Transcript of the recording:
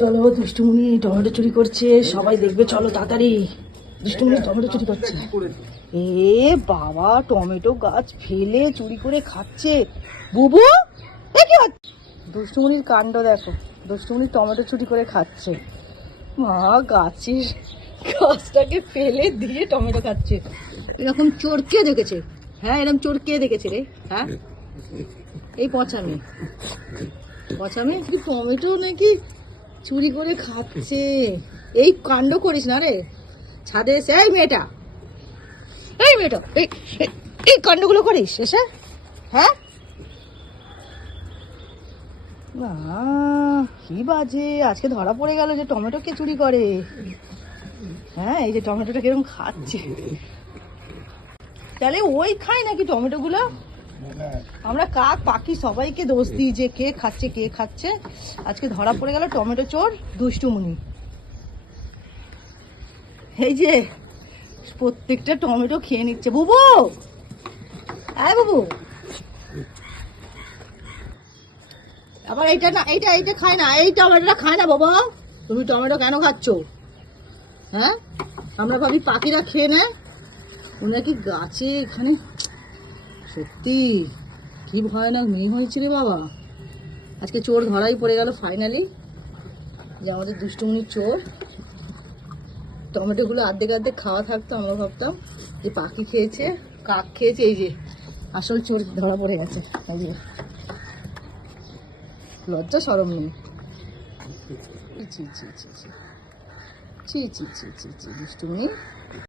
চলো, দুষ্টুমনি টমেটো চুরি করছে, সবাই দেখবে। চলো তাড়াতাড়ি, দুষ্টুমনি টমেটো চুরি করছে। এ বাবা, টমেটো গাছ ফেলে চুরি করে খাচ্ছে। বুবু, এ কি হচ্ছে? দুষ্টুমনির কাণ্ড দেখো, দুষ্টুমনি টমেটো চুরি করে খাচ্ছে। মা, গাছটাকে ফেলে দিয়ে টমেটো খাচ্ছে। এরকম চোর কে দেখেছে? হ্যাঁ, এরকম চোর কে দেখেছে রে? হ্যাঁ, এই পচামি টমেটো নাকি চুরি করে খাচ্ছে। এই কাণ্ড করিস না রে, ছাদে এসে। এই মেয়েটা এই কাণ্ডগুলো করিস এসে? হ্যাঁ, না, কি বাজে, আজকে ধরা পড়ে গেল যে টমেটো কে চুরি করে। হ্যাঁ, এই যে টমেটোটা কিরকম খাচ্ছে। তাহলে ওই খায় নাকি টমেটো গুলো? আমরা কাক পাখি সবাইকে দোষ দিই যে কে খাচ্ছে। আজকে ধরা পড়ে গেল টমেটো চোর দুষ্টুমনি। এই যে প্রত্যেকটা টমেটো খেয়ে নিচ্ছে। বুবু, হ্যাঁ বুবু, আবার এইটা না, এইটা খায় না, এই টমেটোটা খায় না। বাবা, তুমি টমেটো কেন খাচ্ছ? হ্যাঁ, আমরা ভাবি পাখিরা খেয়ে নেয়, ও নাকি গাছে। এখানে সত্যি কি ভয়ানক মেয়ে হয়েছে রে বাবা। আজকে চোর ধরাই পড়ে গেল ফাইনালি, যে আমাদের দুষ্টুমনির চোর। টমেটোগুলো অর্ধেক খাওয়া থাকতো, আমরা ভাবতাম যে পাখি খেয়েছে, কাক খেয়েছে। এই যে আসল চোর ধরা পড়ে গেছে। এই যে লজ্জা সরম নেই। ছি ছি ছি ছি ছি ছি ছি ছি ছি ছি দুষ্টুমনি।